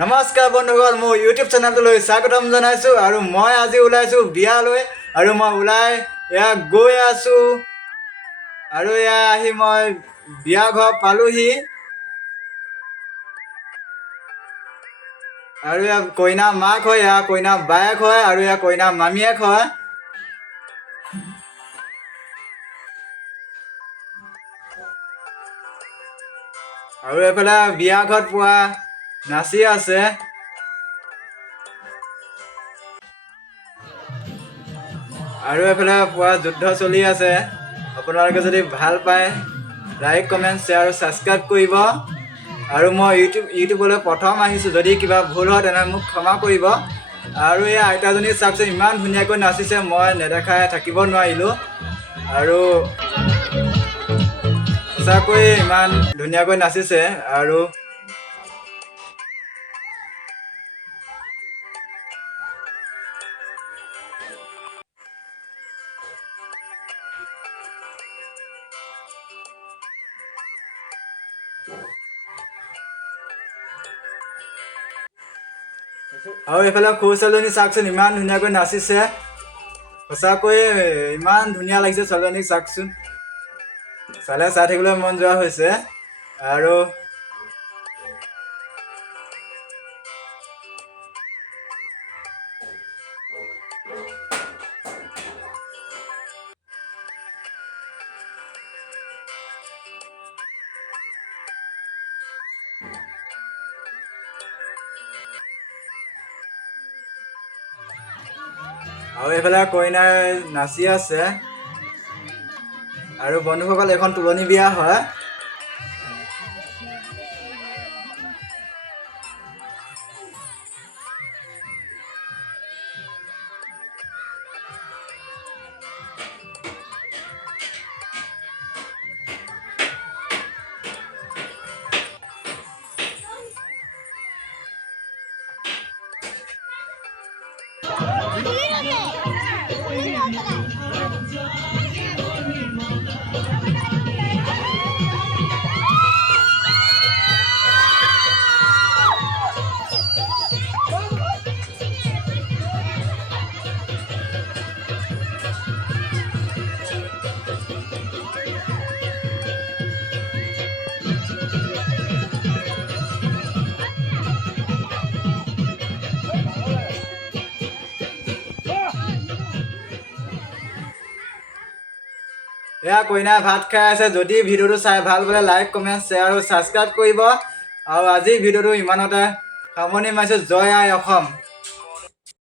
নমস্কাৰ বন্ধুসকল, মোৰ ইউটিউব চেনেলটোলৈ স্বাগতম জনাইছোঁ। আৰু মই আজি ওলাইছোঁ বিয়ালৈ, আৰু মই ওলাই গৈ আছোঁ। আৰু আহি মই বিয়া ঘৰ পালোহি। আৰু কইনা মাক হয়, কইনা বায়েক হয়, আৰু কইনা মামীয়েক হয়। আৰু এইফালে বিয়া ঘৰত পোৱা নাচি আছে। আৰু এইফালে পোৱা যুদ্ধ চলি আছে। আপোনালোকে যদি ভাল পায় লাইক কমেণ্ট শ্বেয়াৰ আৰু ছাবস্ক্ৰাইব কৰিব। আৰু মই ইউটিউবলৈ প্ৰথম আহিছোঁ, যদি কিবা ভুল হয় তেনেহ'লে মোক ক্ষমা কৰিব। আৰু এই আইতাজনী চাওকচোন, ইমান ধুনীয়াকৈ নাচিছে, মই নেদেখাই থাকিব নোৱাৰিলোঁ। আৰু সঁচাকৈ ইমান ধুনীয়াকৈ নাচিছে। আৰু এইফালে সৰু ছোৱালীজনী চাওকচোন, ইমান ধুনীয়াকৈ নাচিছে। সঁচাকৈ ইমান ধুনীয়া লাগিছে ছোৱালীজনীক চাওকচোন, চাই থাকিবলৈ মন যোৱা হৈছে। আৰু এইফালে কইনাই নাচি আছে। আৰু বন্ধুসকল, এখন তুলনি বিয়া হয়। কইনাই ভাত খাই আছে। যদি ভিডিঅ'টো চাই ভাল পালে লাইক কমেণ্ট শ্বেয়াৰ আৰু ছাবস্ক্ৰাইব কৰিব। আৰু আজিৰ ভিডিঅ'টো ইমানতে সামৰণি মাৰিছোঁ। জয় আই অসম।